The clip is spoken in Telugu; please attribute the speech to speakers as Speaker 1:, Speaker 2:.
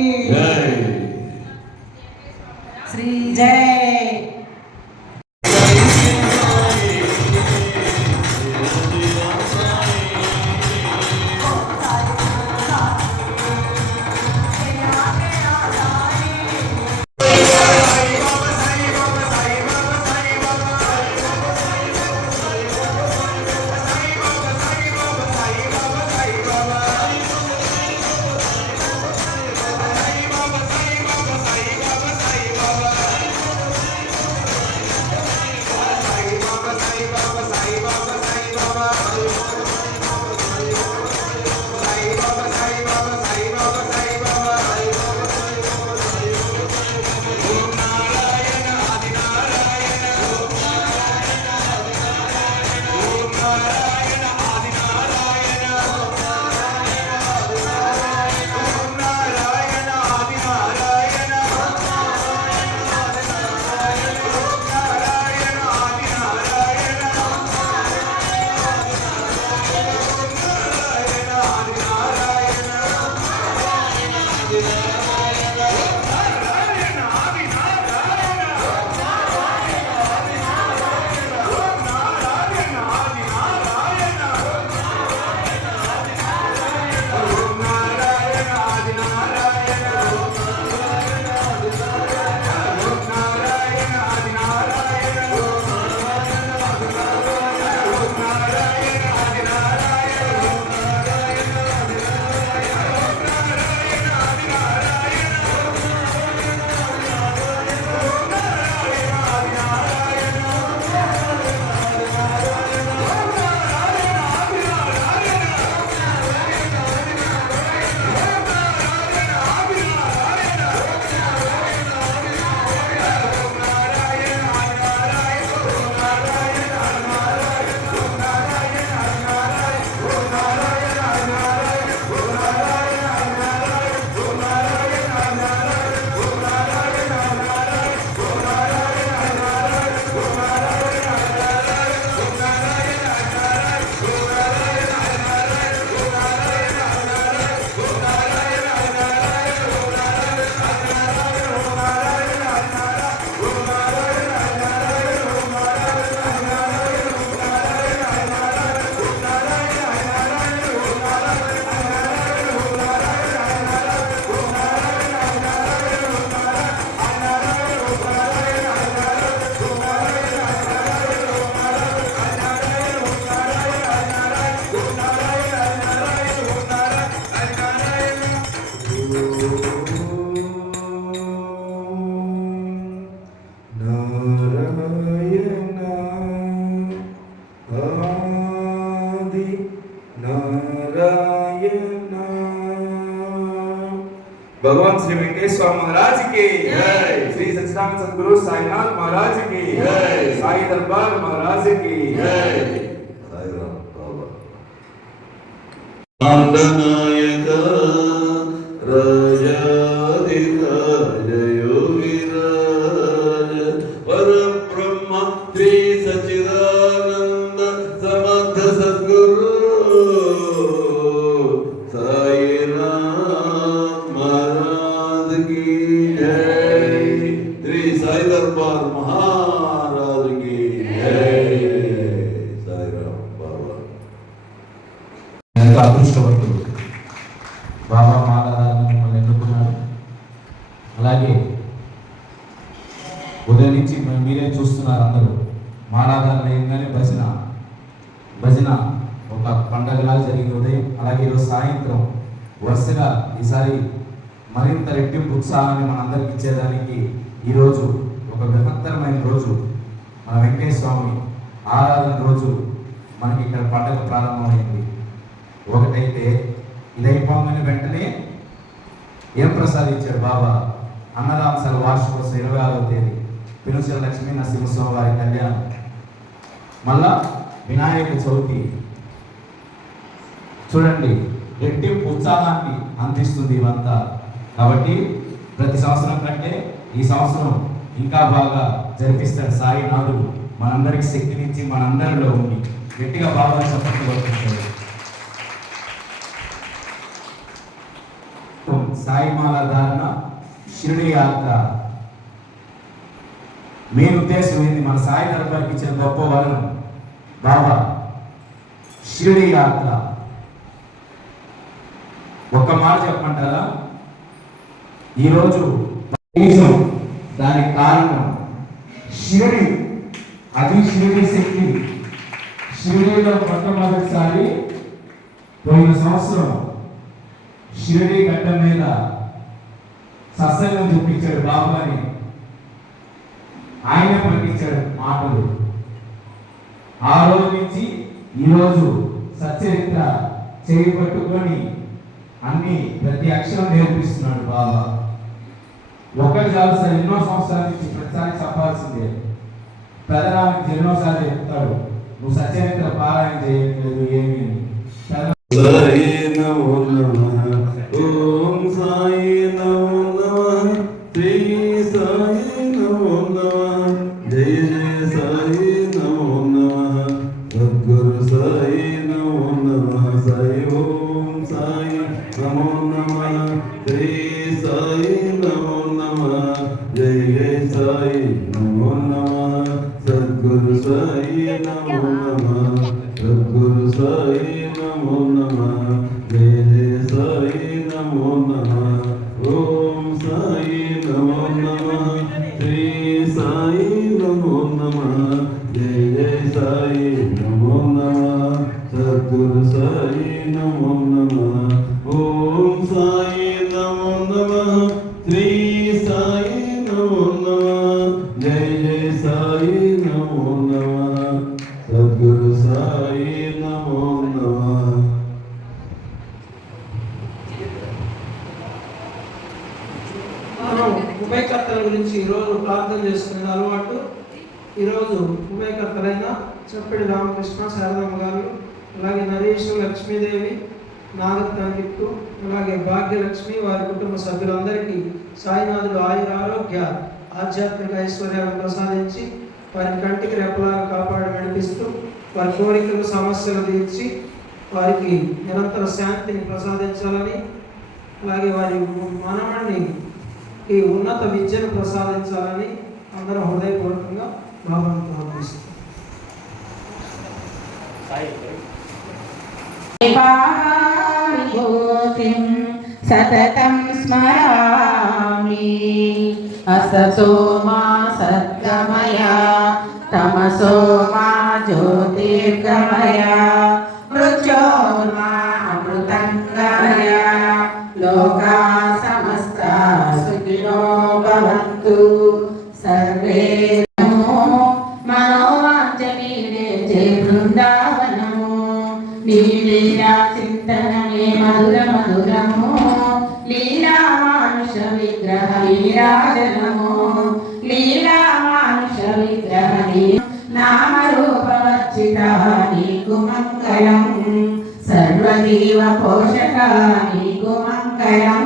Speaker 1: Amém. की श्री सचिदान सदगुरु साईनाथ महाराज की साई दरबार महाराज की
Speaker 2: साई
Speaker 3: राम అదృష్టవంతులు బాబా మాలాదారుని మిమ్మల్ని ఎన్నుకున్నాడు అలాగే ఉదయం నుంచి మీరే చూస్తున్నారు అందరూ. మాలాదారు ఏంగానే భజన. భజన ఒక పండగలా జరిగింది ఉదయం. అలాగే ఈరోజు సాయంత్రం వరుసగా ఈసారి మరింత రెట్టింపు ఉత్సాహాన్ని మనందరికి ఇచ్చేదానికి ఈరోజు ఒక బృహత్తరమైన రోజు. మన వెంకటేశ్వర స్వామి ఆరాధన రోజు మనకి ఇక్కడ పండగ ప్రారంభమైంది. ఒకటైతే ఇదైపోగానే వెంటనే ఏం ప్రసాదించాడు బాబా? అన్నదాంశాల వార్షికోత్సవం ఇరవై ఆరవ తేదీ. పిలుచిన లక్ష్మీ నరసింహస్వామి వారి కళ్యాణం. మళ్ళా వినాయక చవితి. చూడండి రెట్టింపు ఉత్సాహాన్ని అందిస్తుంది ఇవంతా. కాబట్టి ప్రతి సంవత్సరం కంటే ఈ సంవత్సరం ఇంకా బాగా జరిపిస్తాడు సాయినాథుడు. మనందరికి శక్తినిచ్చి మనందరిలో ఉండి గట్టిగా బాగా చెప్పండి కొడుతుంటాడు సాయిమాల ధారణ
Speaker 1: యాత్ర. మెయిన్ ఉద్దేశం ఏంది? మన సాయి దర్బార్కి ఇచ్చిన గొప్ప వరం బాబా షిరిడి యాత్ర. ఒక్క మాట చెప్పమంటారా? ఈరోజు దానికి కారణం షిరిడి అది షిరిడి శక్తి. షిరిడిలో మొట్టమొదటిసారి పోయిన సంవత్సరం షిరిడి గడ్డ మీద సత్సంగం చూపించాడు బాబు అని ఆయన పలికించాడు మాటలు. ఆ రోజు నుంచి ఈరోజు సచ్చరిత్ర చేయి పట్టుకొని అన్ని ప్రతి అక్షరం నేర్పిస్తున్నాడు బాబా. ఒక్కటి చాలు సార్ ఎన్నో సంవత్సరాల నుంచి ప్రతిసారి చెప్పాల్సిందే. పెదనానికి ఎన్నోసార్లు చెప్తాడు నువ్వు సత్యచరిత్ర పారాయణ చేయట్లేదు ఏమి అని.
Speaker 2: జయ జయ సాయి నమో నమః సద్గురు సాయి నమో నమః సాయి ఓం సాయి నమో నమః శ్రీ సాయి నమో నమః జయ జయ సాయి నమో నమః సద్గురు సాయి నమో నమః సద్గురు సాయి నమో నమః నమో నమ ఓం సాయి నమో నమః శ్రీ సాయి నమో నమ జయ జయ సాయి నమో నమ సద్గురు సాయి నమో నమః
Speaker 4: మనం ఉభయకర్తల గురించి ఈరోజు ప్రార్థన చేసుకునే అలవాటు ఈరోజు ఉభయకర్తలైన చెప్పడి రామకృష్ణ శారదమ్మ గారు అలాగే నరేష్ లక్ష్మీదేవి నాగత్తానికి అలాగే భాగ్యలక్ష్మి వారి కుటుంబ సభ్యులందరికీ సాయినాథుడు ఆయుర ఆరోగ్య ఆధ్యాత్మిక ఐశ్వర్యాలను ప్రసాదించి వారి కంటికి రెప్పలాగా కాపాడి నడిపిస్తూ వారి కోరికలు సమస్యలు తీర్చి వారికి నిరంతర శాంతిని ప్రసాదించాలని అలాగే వారి మనమణ్ణి ఈ ఉన్నత విద్యను ప్రసాదించాలని అందరూ హృదయపూర్వకంగా భావంతో అనిపిస్తుంది
Speaker 5: విభూతిం సతతం స్మరామి. అసతో మా సద్గమయ తమసో మా జ్యోతిర్గమయ. మృత్యోర్మా అమృతంగమయ. లోకా సమస్త సుఖినో భవంతు. సర్వే మధుర మధురము లీలా మానుష విగ్రహ లీలాజనము లీలా మానుష విగ్రహ నామరూపవర్చిత నీకు మంగళం సర్వజీవ పోషక నీకు మంగళం